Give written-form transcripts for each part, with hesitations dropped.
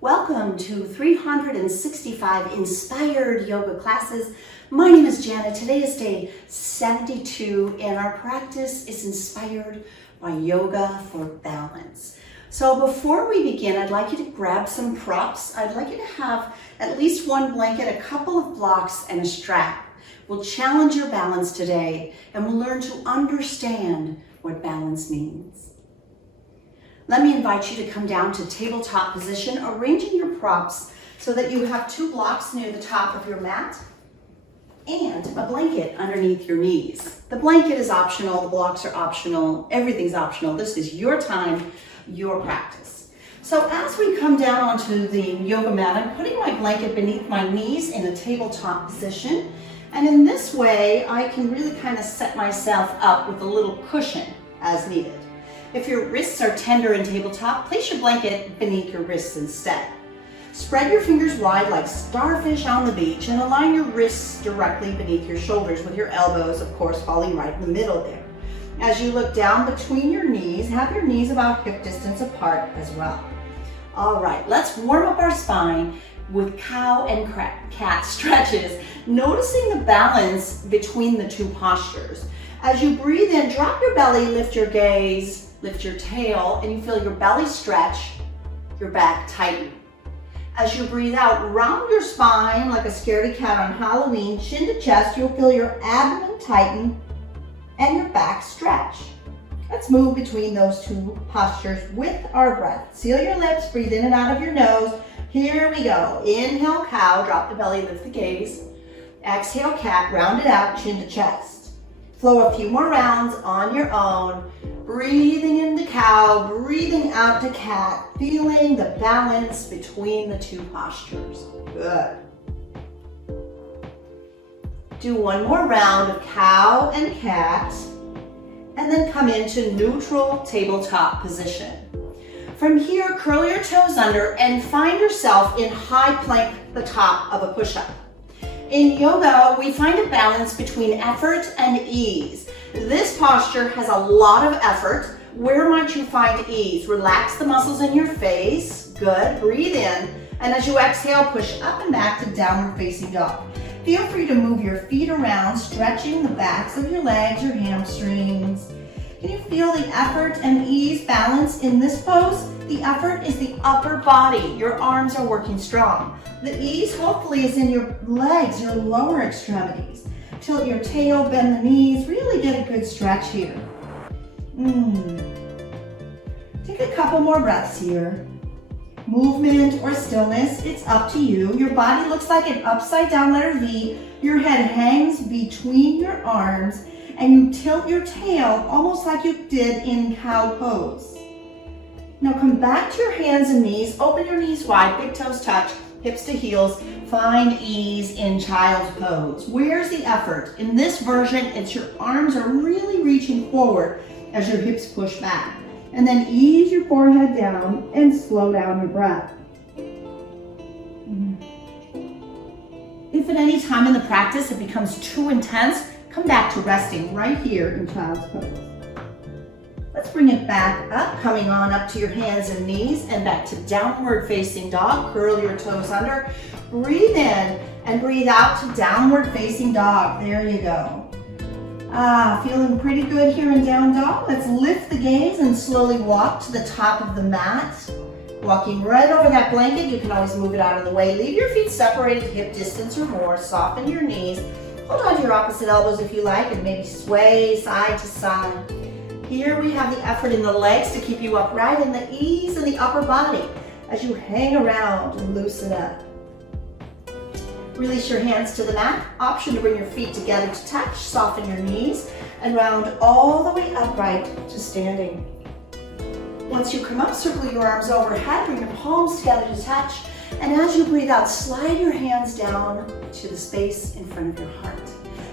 Welcome to 365 Inspired Yoga Classes. My name is Jana. Today is day 72 and our practice is inspired by yoga for balance. So before we begin, I'd like you to grab some props. I'd like you to have at least one blanket, a couple of blocks, and a strap. We'll challenge your balance today and we'll learn to understand what balance means. Let me invite you to come down to tabletop position, arranging your props so that you have two blocks near the top of your mat and a blanket underneath your knees. The blanket is optional, the blocks are optional, everything's optional. This is your time, your practice. So as we come down onto the yoga mat, I'm putting my blanket beneath my knees in a tabletop position. And in this way, I can really kind of set myself up with a little cushion as needed. If your wrists are tender in tabletop, place your blanket beneath your wrists instead. Spread your fingers wide like starfish on the beach and align your wrists directly beneath your shoulders with your elbows, of course, falling right in the middle there. As you look down between your knees, have your knees about hip distance apart as well. All right, let's warm up our spine with cow and cat stretches, noticing the balance between the two postures. As you breathe in, drop your belly, lift your gaze, lift your tail, and you feel your belly stretch, your back tighten. As you breathe out, round your spine like a scaredy cat on Halloween, chin to chest, you'll feel your abdomen tighten and your back stretch. Let's move between those two postures with our breath. Seal your lips, breathe in and out of your nose. Here we go. Inhale, cow, drop the belly, lift the gaze. Exhale, cat, round it out, chin to chest. Flow a few more rounds on your own. Breathing into cow, breathing out to cat, feeling the balance between the two postures. Good. Do one more round of cow and cat, and then come into neutral tabletop position. From here, curl your toes under and find yourself in high plank, the top of a push-up. In yoga, we find a balance between effort and ease. This posture has a lot of effort. Where might you find ease? Relax the muscles in your face. Good. Breathe in. And as you exhale, push up and back to downward facing dog. Feel free to move your feet around, stretching the backs of your legs, your hamstrings. Can you feel the effort and ease balance in this pose? The effort is the upper body. Your arms are working strong. The ease hopefully is in your legs, your lower extremities. Tilt your tail, bend the knees, really get a good stretch here. Take a couple more breaths here. Movement or stillness, it's up to you. Your body looks like an upside down letter V. Your head hangs between your arms and you tilt your tail almost like you did in cow pose. Now come back to your hands and knees, open your knees wide, big toes touch, hips to heels, find ease in child's pose. Where's the effort? In this version, it's your arms are really reaching forward as your hips push back. And then ease your forehead down and slow down your breath. If at any time in the practice it becomes too intense, come back to resting right here in child's pose. Let's bring it back up, coming on up to your hands and knees and back to downward facing dog. Curl your toes under. Breathe in and breathe out to downward facing dog. There you go. Feeling pretty good here in down dog. Let's lift the gaze and slowly walk to the top of the mat. Walking right over that blanket. You can always move it out of the way. Leave your feet separated hip distance or more. Soften your knees. Hold on to your opposite elbows if you like and maybe sway side to side. Here we have the effort in the legs to keep you upright and the ease in the upper body as you hang around and loosen up. Release your hands to the mat. Option to bring your feet together to touch. Soften your knees and round all the way upright to standing. Once you come up, circle your arms overhead. Bring your palms together to touch. And as you breathe out, slide your hands down to the space in front of your heart.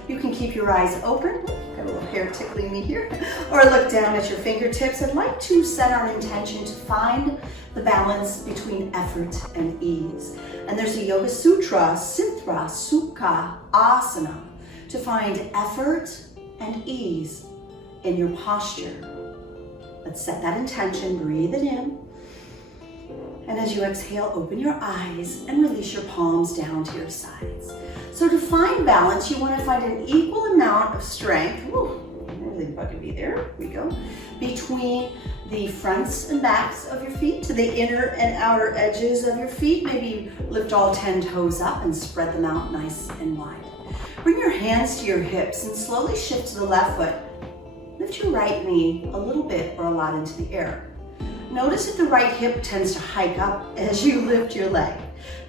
You can keep your eyes open. Got a little hair tickling me here. Or look down at your fingertips. I'd like to set our intention to find the balance between effort and ease. And there's a Yoga Sutra, Sintra, Sukha, Asana, to find effort and ease in your posture. Let's set that intention. Breathe it in. And as you exhale, open your eyes and release your palms down to your sides. So to find balance, you want to find an equal amount of strength. Everything can be there. Here we go. Between the fronts and backs of your feet to the inner and outer edges of your feet. Maybe lift all 10 toes up and spread them out nice and wide. Bring your hands to your hips and slowly shift to the left foot. Lift your right knee a little bit or a lot into the air. Notice that the right hip tends to hike up as you lift your leg.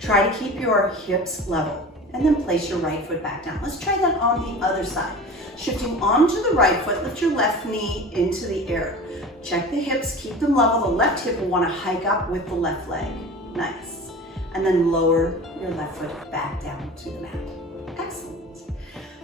Try to keep your hips level and then place your right foot back down. Let's try that on the other side. Shifting onto the right foot, lift your left knee into the air. Check the hips, keep them level. The left hip will want to hike up with the left leg. Nice. And then lower your left foot back down to the mat. Excellent.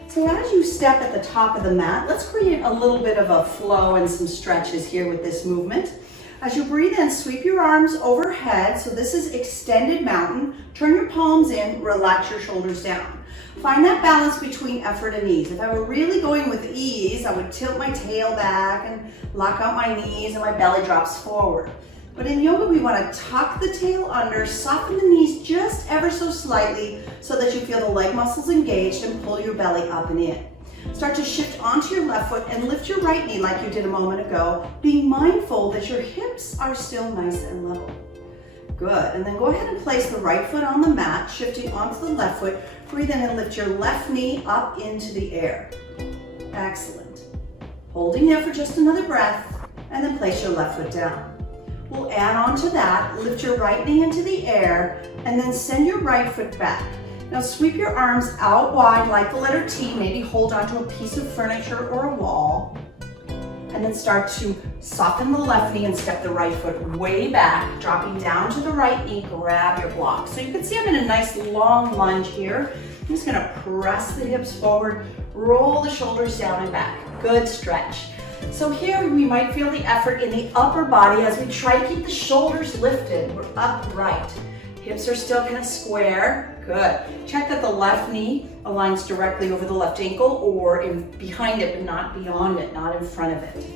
So as you step at the top of the mat, let's create a little bit of a flow and some stretches here with this movement. As you breathe in, sweep your arms overhead. So this is extended mountain. Turn your palms in, relax your shoulders down. Find that balance between effort and ease. If I were really going with ease, I would tilt my tail back and lock out my knees and my belly drops forward. But in yoga, we want to tuck the tail under, soften the knees just ever so slightly so that you feel the leg muscles engaged and pull your belly up and in. Start to shift onto your left foot and lift your right knee like you did a moment ago, being mindful that your hips are still nice and level. Good, and then go ahead and place the right foot on the mat, shifting onto the left foot. Breathe in and lift your left knee up into the air. Excellent. Holding there for just another breath, and then place your left foot down. We'll add on to that, lift your right knee into the air, and then send your right foot back. Now sweep your arms out wide like the letter T, maybe hold onto a piece of furniture or a wall, and then start to soften the left knee and step the right foot way back, dropping down to the right knee, grab your block. So you can see I'm in a nice long lunge here. I'm just gonna press the hips forward, roll the shoulders down and back. Good stretch. So here we might feel the effort in the upper body as we try to keep the shoulders lifted. We're upright. Hips are still kind of square. Good. Check that the left knee aligns directly over the left ankle or behind it, but not beyond it, not in front of it.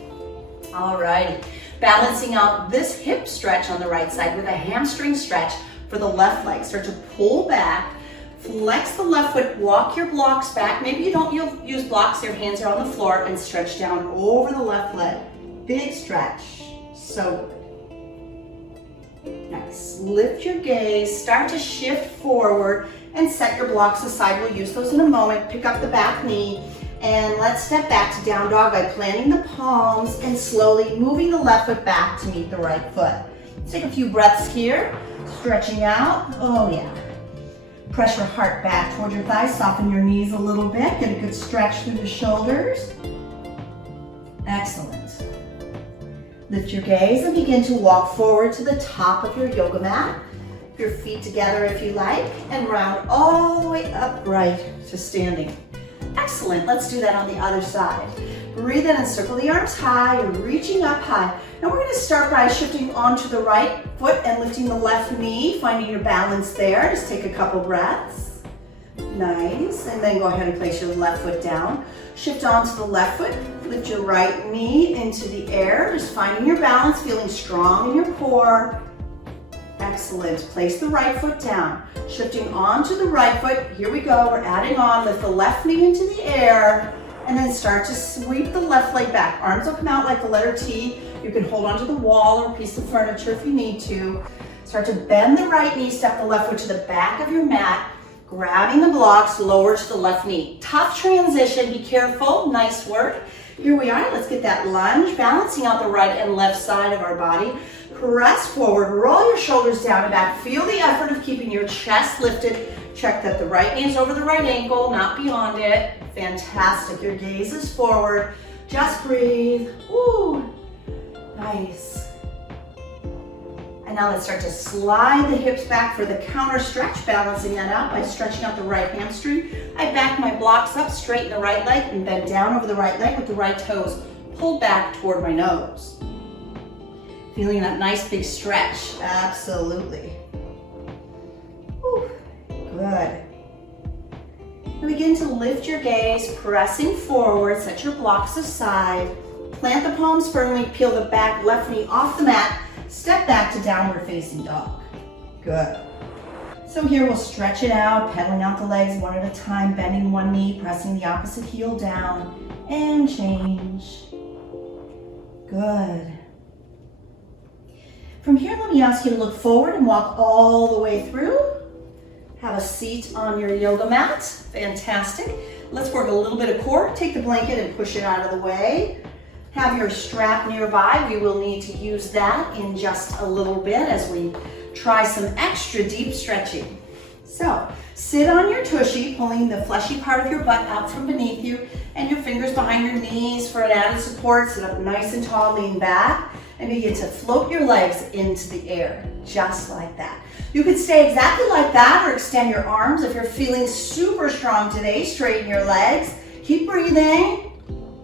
Alrighty. Balancing out this hip stretch on the right side with a hamstring stretch for the left leg. Start to pull back, flex the left foot, walk your blocks back. Maybe you'll use blocks, your hands are on the floor, and stretch down over the left leg. Big stretch. So good. Nice. Lift your gaze, start to shift forward and set your blocks aside. We'll use those in a moment. Pick up the back knee and let's step back to down dog by planting the palms and slowly moving the left foot back to meet the right foot. Let's take a few breaths here. Stretching out. Oh yeah. Press your heart back toward your thighs. Soften your knees a little bit. Get a good stretch through the shoulders. Excellent. Lift your gaze and begin to walk forward to the top of your yoga mat. Your feet together if you like, and round all the way upright to standing. Excellent, let's do that on the other side. Breathe in and circle the arms high, you're reaching up high. Now we're gonna start by shifting onto the right foot and lifting the left knee, finding your balance there. Just take a couple breaths. Nice, and then go ahead and place your left foot down. Shift onto the left foot, lift your right knee into the air, just finding your balance, feeling strong in your core. Excellent, place the right foot down. Shifting onto the right foot, here we go, we're adding on, lift the left knee into the air, and then start to sweep the left leg back. Arms will come out like the letter T. You can hold onto the wall or a piece of furniture if you need to. Start to bend the right knee, step the left foot to the back of your mat, grabbing the blocks, lower to the left knee. Tough transition, be careful, nice work. Here we are, let's get that lunge, balancing out the right and left side of our body. Press forward, roll your shoulders down and back. Feel the effort of keeping your chest lifted. Check that the right knee is over the right ankle, not beyond it. Fantastic, your gaze is forward. Just breathe, ooh, nice. And now let's start to slide the hips back for the counter stretch, balancing that out by stretching out the right hamstring. I back my blocks up, straighten the right leg, and bend down over the right leg with the right toes pulled back toward my nose. Feeling that nice big stretch, absolutely. Whew. Good. Now begin to lift your gaze, pressing forward, set your blocks aside, plant the palms firmly, peel the back left knee off the mat, step back to downward facing dog. Good. So here we'll stretch it out, pedaling out the legs one at a time, bending one knee, pressing the opposite heel down, and change. Good. From here, let me ask you to look forward and walk all the way through. Have a seat on your yoga mat. Fantastic. Let's work a little bit of core. Take the blanket and push it out of the way. Have your strap nearby. We will need to use that in just a little bit as we try some extra deep stretching. So, sit on your tushy, pulling the fleshy part of your butt out from beneath you and your fingers behind your knees for an added support. Sit up nice and tall, lean back, and begin to float your legs into the air, just like that. You could stay exactly like that or extend your arms. If you're feeling super strong today, straighten your legs. Keep breathing.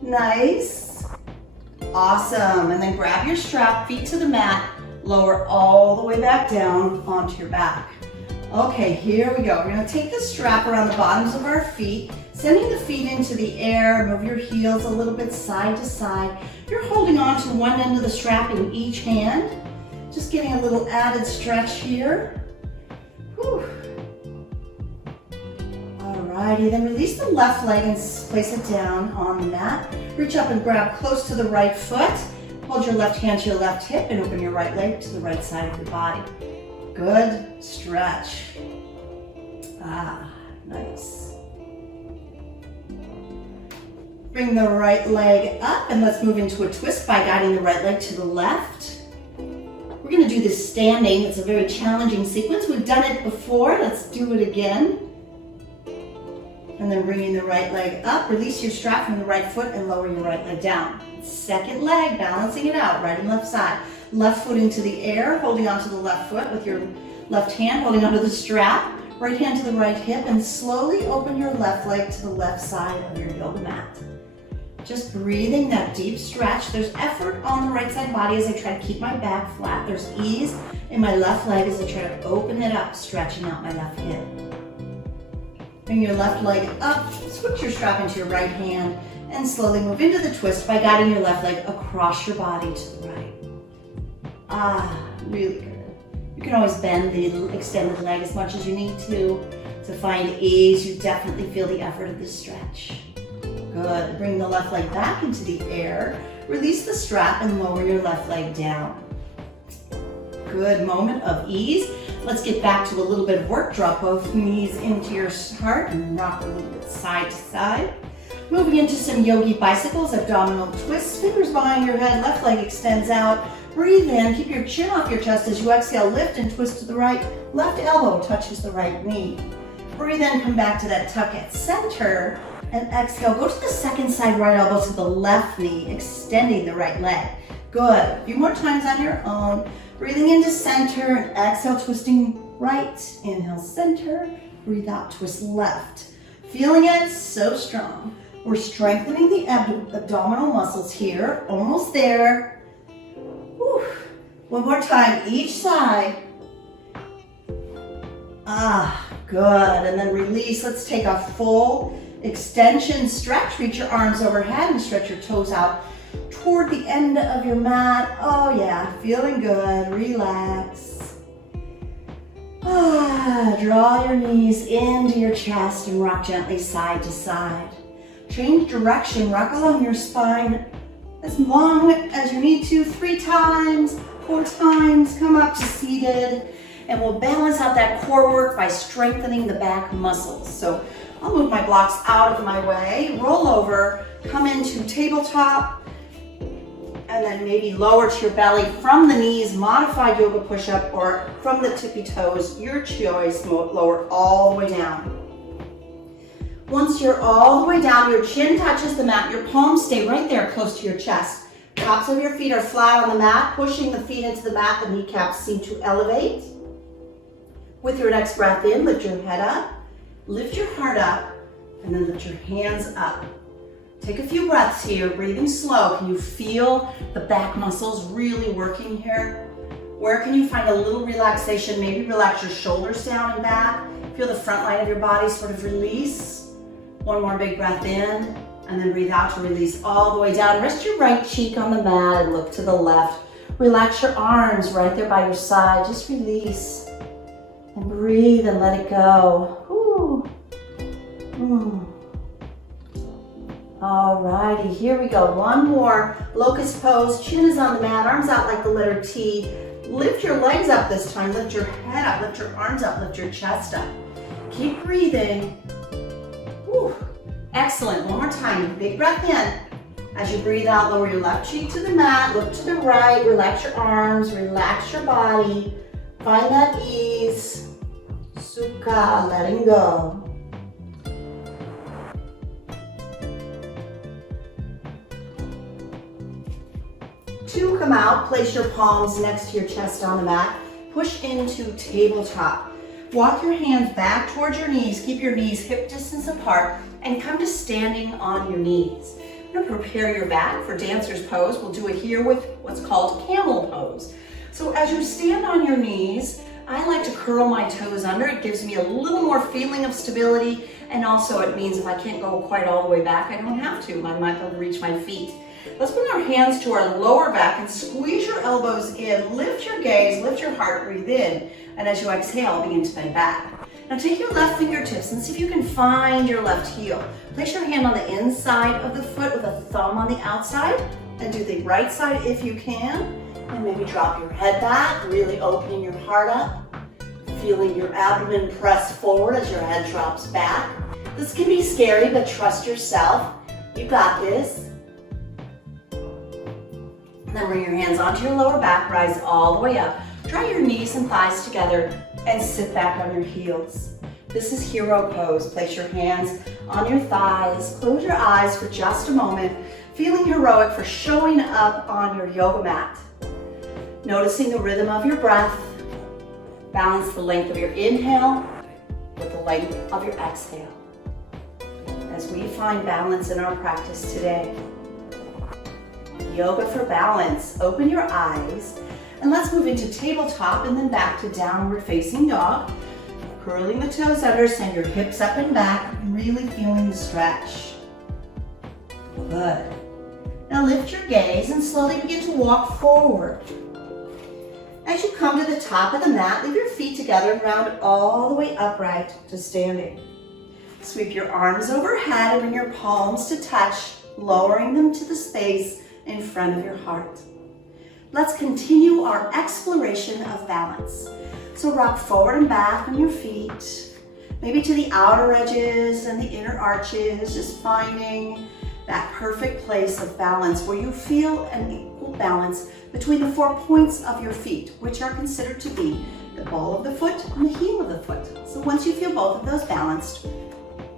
Nice. Awesome. And then grab your strap, feet to the mat, lower all the way back down onto your back. Okay, here we go. We're gonna take the strap around the bottoms of our feet, sending the feet into the air. Move your heels a little bit side to side. You're holding on to one end of the strap in each hand. Just getting a little added stretch here. Whew. Alrighty, then release the left leg and place it down on the mat. Reach up and grab close to the right foot. Hold your left hand to your left hip and open your right leg to the right side of your body. Good stretch. Ah, nice. Bring the right leg up and let's move into a twist by guiding the right leg to the left. We're going to do this standing. It's a very challenging sequence. We've done it before. Let's do it again. And then bringing the right leg up. Release your strap from the right foot and lower your right leg down. Second leg, balancing it out, right and left side. Left foot into the air, holding onto the left foot with your left hand, holding onto the strap. Right hand to the right hip, and slowly open your left leg to the left side of your yoga mat. Just breathing that deep stretch. There's effort on the right side body as I try to keep my back flat. There's ease in my left leg as I try to open it up, stretching out my left hip. Bring your left leg up, switch your strap into your right hand, and slowly move into the twist by guiding your left leg across your body to the right. Ah, really good. You can always bend the extended leg as much as you need to find ease. You definitely feel the effort of this stretch. Good. Bring the left leg back into the air. Release the strap and lower your left leg down. Good. Moment of ease. Let's get back to a little bit of work. Drop both knees into your heart and rock a little bit side to side. Moving into some yogi bicycles, abdominal twists, fingers behind your head, left leg extends out. Breathe in, keep your chin off your chest as you exhale, lift and twist to the right. Left elbow touches the right knee. Breathe in, come back to that tuck at center, and exhale. Go to the second side, right elbow to the left knee, extending the right leg. Good. A few more times on your own. Breathing into center and exhale, twisting right. Inhale, center. Breathe out, twist left. Feeling it? So strong. We're strengthening the abdominal muscles here. Almost there. Whew. One more time, each side. Ah, good. And then release. Let's take a full extension stretch. Reach your arms overhead and stretch your toes out toward the end of your mat. Oh yeah, feeling good. Relax. Ah, draw your knees into your chest and rock gently side to side. Change direction, rock along your spine as long as you need to, 3 times, 4 times, come up to seated, and we'll balance out that core work by strengthening the back muscles. So I'll move my blocks out of my way, roll over, come into tabletop, and then maybe lower to your belly from the knees, modified yoga push-up, or from the tippy toes, your choice, lower all the way down. Once you're all the way down, your chin touches the mat, your palms stay right there close to your chest. Tops of your feet are flat on the mat, pushing the feet into the mat, the kneecaps seem to elevate. With your next breath in, lift your head up, lift your heart up, and then lift your hands up. Take a few breaths here, breathing slow. Can you feel the back muscles really working here? Where can you find a little relaxation? Maybe relax your shoulders down and back. Feel the front line of your body sort of release. One more big breath in, and then breathe out to release all the way down. Rest your right cheek on the mat and look to the left. Relax your arms right there by your side. Just release. And breathe and let it go. Ooh. Alrighty, here we go. One more. Locust pose. Chin is on the mat, arms out like the letter T. Lift your legs up this time. Lift your head up, lift your arms up, lift your chest up. Keep breathing. Whew. Excellent. One more time. Big breath in. As you breathe out, lower your left cheek to the mat. Look to the right. Relax your arms. Relax your body. Find that ease. Sukha, letting go. Two, come out. Place your palms next to your chest on the mat. Push into tabletop. Walk your hands back towards your knees. Keep your knees hip distance apart and come to standing on your knees. You're gonna prepare your back for dancer's pose. We'll do it here with what's called camel pose. So as you stand on your knees, I like to curl my toes under. It gives me a little more feeling of stability, and also it means if I can't go quite all the way back, I don't have to. I might be able to reach my feet. Let's bring our hands to our lower back and squeeze your elbows in. Lift your gaze, lift your heart, breathe in. And as you exhale, begin to bend back. Now take your left fingertips and see if you can find your left heel. Place your hand on the inside of the foot with a thumb on the outside, and do the right side if you can. And maybe drop your head back, really opening your heart up. Feeling your abdomen press forward as your head drops back. This can be scary, but trust yourself. You got this. And then bring your hands onto your lower back, rise all the way up. Draw your knees and thighs together and sit back on your heels. This is hero pose. Place your hands on your thighs. Close your eyes for just a moment, feeling heroic for showing up on your yoga mat. Noticing the rhythm of your breath. Balance the length of your inhale with the length of your exhale. As we find balance in our practice today. Yoga for balance. Open your eyes and let's move into tabletop and then back to downward facing dog. Curling the toes under, send your hips up and back, really feeling the stretch. Good. Now lift your gaze and slowly begin to walk forward. As you come to the top of the mat, leave your feet together and round all the way upright to standing. Sweep your arms overhead and bring your palms to touch, lowering them to the space in front of your heart. Let's continue our exploration of balance. So rock forward and back on your feet, maybe to the outer edges and the inner arches, just finding that perfect place of balance where you feel an equal balance between the 4 points of your feet, which are considered to be the ball of the foot and the heel of the foot. So once you feel both of those balanced,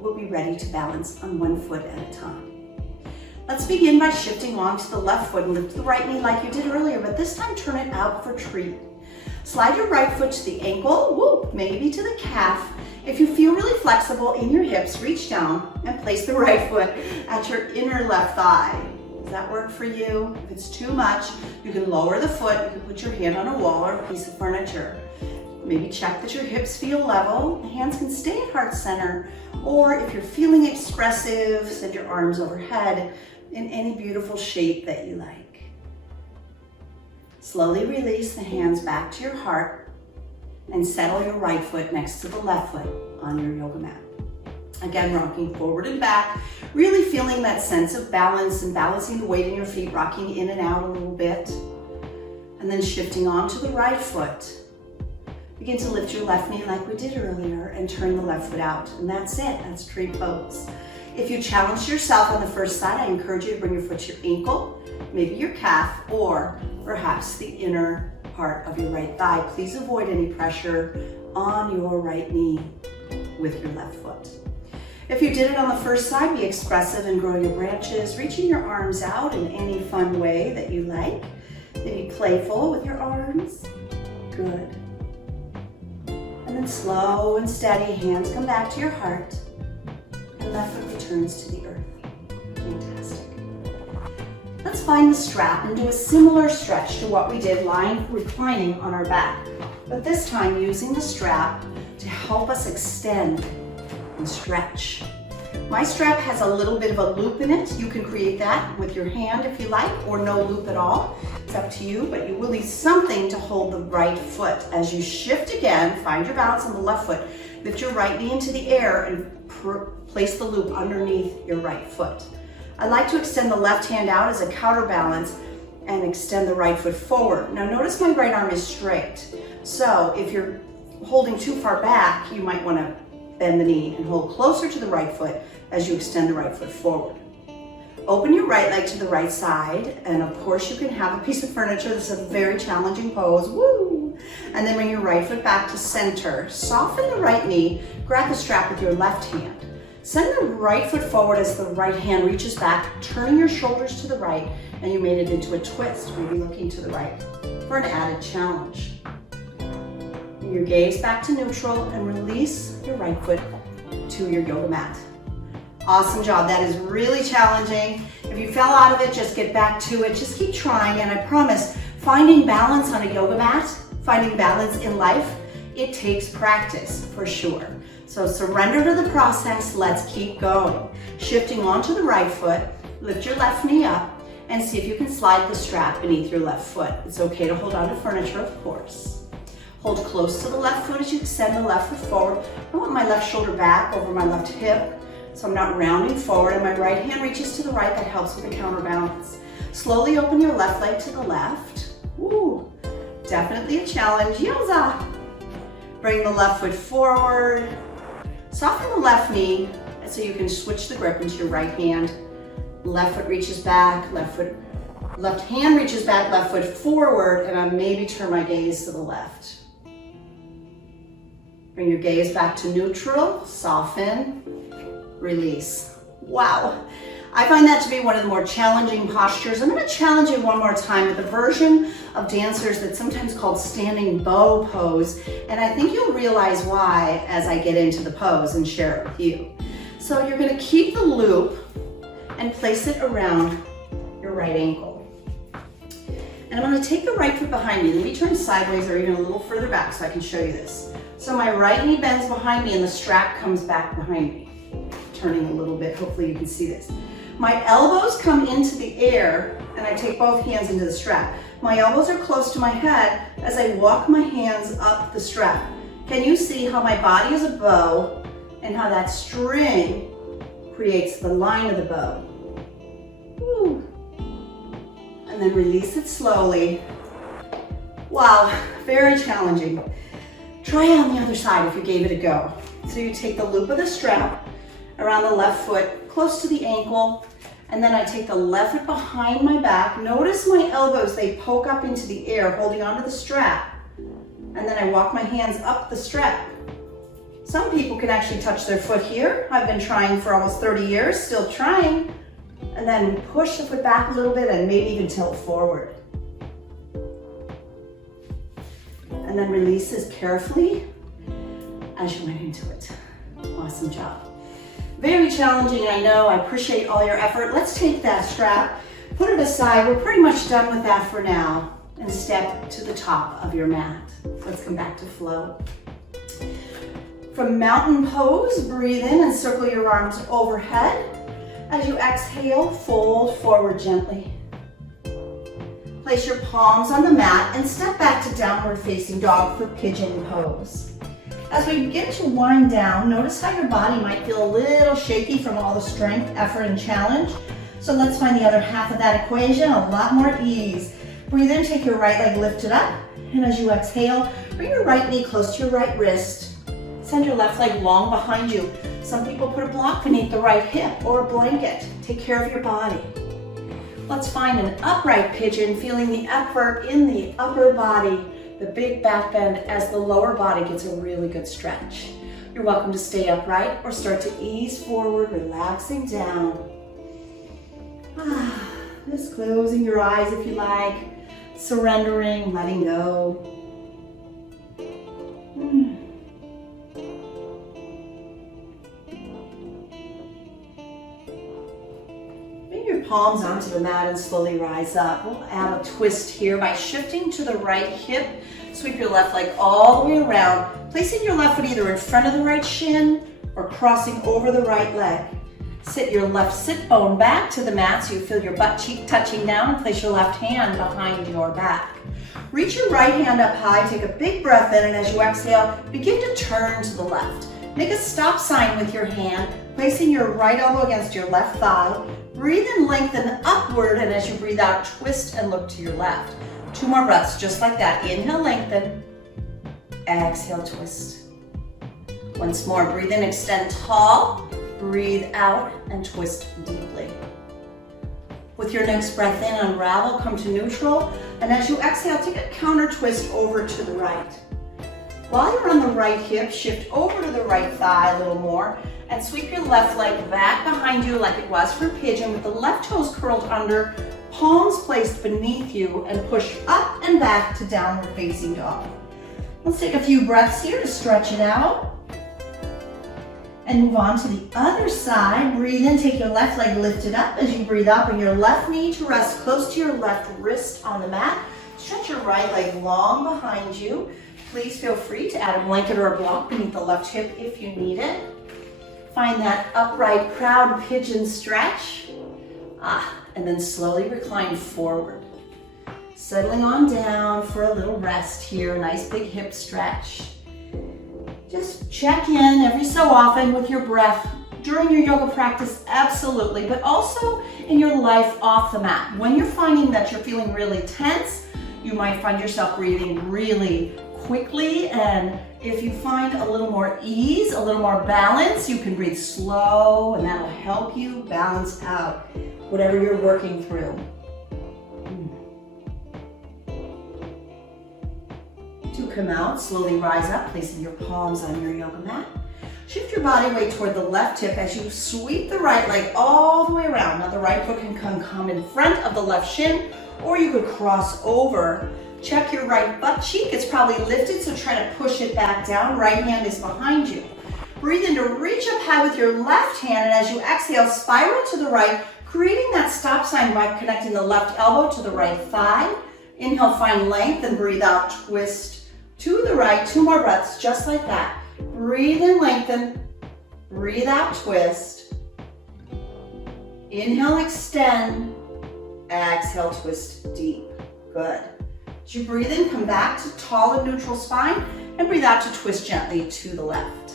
we'll be ready to balance on one foot at a time. Let's begin by shifting onto the left foot and lift the right knee like you did earlier, but this time turn it out for tree. Slide your right foot to the ankle, maybe to the calf. If you feel really flexible in your hips, reach down and place the right foot at your inner left thigh. Does that work for you? If it's too much, you can lower the foot. You can put your hand on a wall or a piece of furniture. Maybe check that your hips feel level. The hands can stay at heart center. Or if you're feeling expressive, send your arms overhead in any beautiful shape that you like. Slowly release the hands back to your heart and settle your right foot next to the left foot on your yoga mat. Again, rocking forward and back, really feeling that sense of balance and balancing the weight in your feet, rocking in and out a little bit. And then shifting onto the right foot. Begin to lift your left knee like we did earlier and turn the left foot out. And that's it, that's tree pose. If you challenge yourself on the first side, I encourage you to bring your foot to your ankle, maybe your calf, or perhaps the inner part of your right thigh. Please avoid any pressure on your right knee with your left foot. If you did it on the first side, be expressive and grow your branches, reaching your arms out in any fun way that you like. Maybe playful with your arms. Good. And then slow and steady, hands come back to your heart. And left foot returns to the earth. Fantastic. Let's find the strap and do a similar stretch to what we did reclining on our back. But this time using the strap to help us extend and stretch. My strap has a little bit of a loop in it. You can create that with your hand if you like, or no loop at all. It's up to you, but you will need something to hold the right foot. As you shift again, find your balance on the left foot. Lift your right knee into the air and place the loop underneath your right foot. I like to extend the left hand out as a counterbalance and extend the right foot forward. Now notice my right arm is straight. So if you're holding too far back, you might want to bend the knee and hold closer to the right foot as you extend the right foot forward. Open your right leg to the right side, and of course you can have a piece of furniture. This is a very challenging pose, woo! And then bring your right foot back to center. Soften the right knee, grab the strap with your left hand. Send the right foot forward as the right hand reaches back, turning your shoulders to the right, and you made it into a twist, maybe looking to the right for an added challenge. Bring your gaze back to neutral and release your right foot to your yoga mat. Awesome job. That is really challenging. If you fell out of it, just get back to it. Just keep trying, and I promise, finding balance on a yoga mat, finding balance in life, it takes practice for sure. So surrender to the process. Let's keep going. Shifting onto the right foot, lift your left knee up, and see if you can slide the strap beneath your left foot. It's okay to hold on to furniture, of course. Hold close to the left foot as you extend the left foot forward. I want my left shoulder back over my left hip, so I'm not rounding forward, and my right hand reaches to the right. That helps with the counterbalance. Slowly open your left leg to the left. Ooh, definitely a challenge. Yoza. Bring the left foot forward. Soften the left knee so you can switch the grip into your right hand. Left foot reaches back, left hand reaches back, left foot forward, and I maybe turn my gaze to the left. Bring your gaze back to neutral, soften, release. Wow, I find that to be one of the more challenging postures. I'm going to challenge you one more time with a version of dancers that's sometimes called standing bow pose, and I think you'll realize why as I get into the pose and share it with you. So you're going to keep the loop and place it around your right ankle. And I'm going to take the right foot behind me. Let me turn sideways or even a little further back so I can show you this. So my right knee bends behind me and the strap comes back behind me. Turning a little bit, hopefully you can see this. My elbows come into the air and I take both hands into the strap. My elbows are close to my head as I walk my hands up the strap. Can you see how my body is a bow and how that string creates the line of the bow? Woo. And then release it slowly. Wow, very challenging. Try it on the other side if you gave it a go. So you take the loop of the strap around the left foot, close to the ankle, and then I take the left foot behind my back. Notice my elbows, they poke up into the air, holding onto the strap. And then I walk my hands up the strap. Some people can actually touch their foot here. I've been trying for almost 30 years, still trying. And then push the foot back a little bit and maybe even tilt forward. And then release as carefully as you went into it. Awesome job. Very challenging, I know. I appreciate all your effort. Let's take that strap, put it aside. We're pretty much done with that for now. And step to the top of your mat. Let's come back to flow. From mountain pose, breathe in and circle your arms overhead. As you exhale, fold forward gently. Place your palms on the mat and step back to downward facing dog for pigeon pose. As we begin to wind down, notice how your body might feel a little shaky from all the strength, effort, and challenge. So let's find the other half of that equation, a lot more ease. Breathe in, take your right leg lifted up, and as you exhale, bring your right knee close to your right wrist. Send your left leg long behind you. Some people put a block beneath the right hip or a blanket. Take care of your body. Let's find an upright pigeon, feeling the effort in the upper body, the big back bend as the lower body gets a really good stretch. You're welcome to stay upright or start to ease forward, relaxing down. Just closing your eyes if you like, surrendering, letting go. Palms onto the mat and slowly rise up. We'll add a twist here by shifting to the right hip. Sweep your left leg all the way around, placing your left foot either in front of the right shin or crossing over the right leg. Sit your left sit bone back to the mat so you feel your butt cheek touching down, and place your left hand behind your back. Reach your right hand up high, take a big breath in, and as you exhale, begin to turn to the left. Make a stop sign with your hand, placing your right elbow against your left thigh. Breathe in, lengthen upward, and as you breathe out, twist and look to your left. 2 more breaths, just like that. Inhale, lengthen. Exhale, twist. Once more, breathe in, extend tall. Breathe out and twist deeply. With your next breath in, unravel, come to neutral. And as you exhale, take a counter twist over to the right. While you're on the right hip, shift over to the right thigh a little more and sweep your left leg back behind you like it was for pigeon with the left toes curled under, palms placed beneath you, and push up and back to downward facing dog. Let's take a few breaths here to stretch it out. And move on to the other side. Breathe in, take your left leg lifted up. As you breathe out, bring your left knee to rest close to your left wrist on the mat. Stretch your right leg long behind you. Please feel free to add a blanket or a block beneath the left hip if you need it. Find that upright, proud pigeon stretch. And then slowly recline forward. Settling on down for a little rest here. Nice big hip stretch. Just check in every so often with your breath during your yoga practice, absolutely, but also in your life off the mat. When you're finding that you're feeling really tense, you might find yourself breathing really quickly, and if you find a little more ease, a little more balance, you can breathe slow, and that'll help you balance out whatever you're working through. To come out, slowly rise up, placing your palms on your yoga mat. Shift your body weight toward the left hip as you sweep the right leg all the way around. Now the right foot can come in front of the left shin, or you could cross over. Check your right butt cheek. It's probably lifted, so try to push it back down. Right hand is behind you. Breathe in to reach up high with your left hand, and as you exhale, spiral to the right, creating that stop sign by connecting the left elbow to the right thigh. Inhale, find length, and breathe out, twist to the right. 2 more breaths, just like that. Breathe in, lengthen. Breathe out, twist. Inhale, extend. Exhale, twist deep. Good. As you breathe in, come back to tall and neutral spine, and breathe out to twist gently to the left.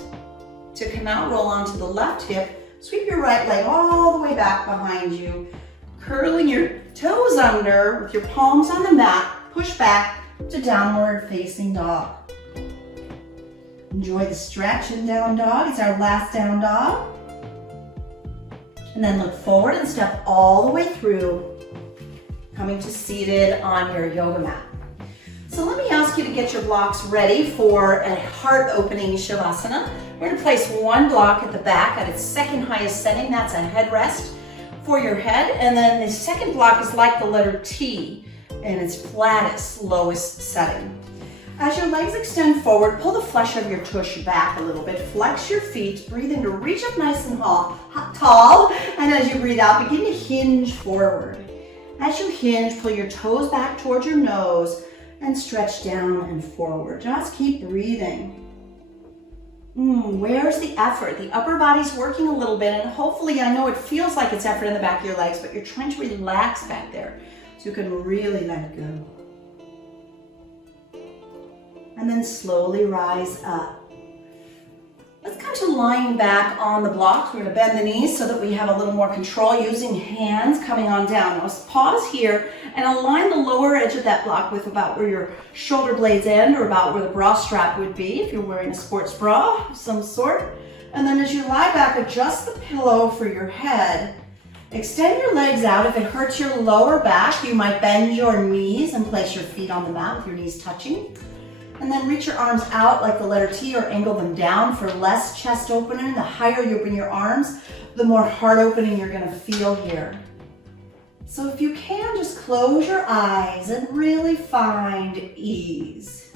To come out, roll onto the left hip. Sweep your right leg all the way back behind you, curling your toes under with your palms on the mat. Push back to downward facing dog. Enjoy the stretch in down dog. It's our last down dog. And then look forward and step all the way through, coming to seated on your yoga mat. So let me ask you to get your blocks ready for a heart opening Shavasana. We're going to place one block at the back at its second highest setting. That's a headrest for your head. And then the second block is like the letter T in its flattest, lowest setting. As your legs extend forward, pull the flesh of your tush back a little bit. Flex your feet. Breathe in to reach up nice and tall. And as you breathe out, begin to hinge forward. As you hinge, pull your toes back towards your nose and stretch down and forward. Just keep breathing. Where's the effort? The upper body's working a little bit, and hopefully, I know it feels like it's effort in the back of your legs, but you're trying to relax back there so you can really let it go. And then slowly rise up. Let's come to lying back on the blocks. We're going to bend the knees so that we have a little more control using hands coming on down. Now pause here and align the lower edge of that block with about where your shoulder blades end, or about where the bra strap would be if you're wearing a sports bra of some sort. And then as you lie back, adjust the pillow for your head. Extend your legs out. If it hurts your lower back, you might bend your knees and place your feet on the mat with your knees touching. And then reach your arms out like the letter T, or angle them down for less chest opening. The higher you bring your arms, the more heart opening you're going to feel here. So if you can, just close your eyes and really find ease.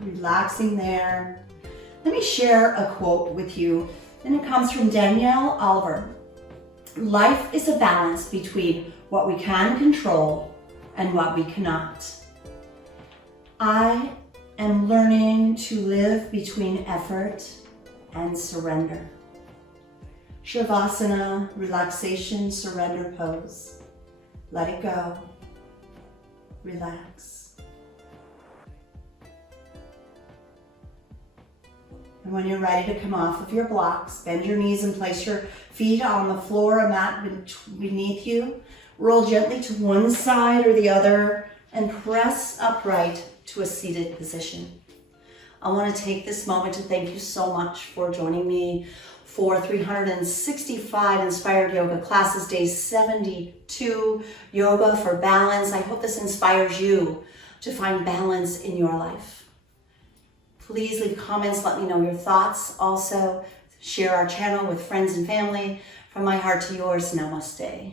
Relaxing there. Let me share a quote with you, and it comes from Danielle Oliver. Life is a balance between what we can control and what we cannot. I am learning to live between effort and surrender. Shavasana, relaxation, surrender pose. Let it go. Relax. And when you're ready to come off of your blocks, bend your knees and place your feet on the floor, a mat beneath you. Roll gently to one side or the other and press upright to a seated position. I want to take this moment to thank you so much for joining me for 365 Inspired Yoga Classes, day 72, Yoga for Balance. I hope this inspires you to find balance in your life. Please leave comments, let me know your thoughts. Also, share our channel with friends and family. From my heart to yours, namaste.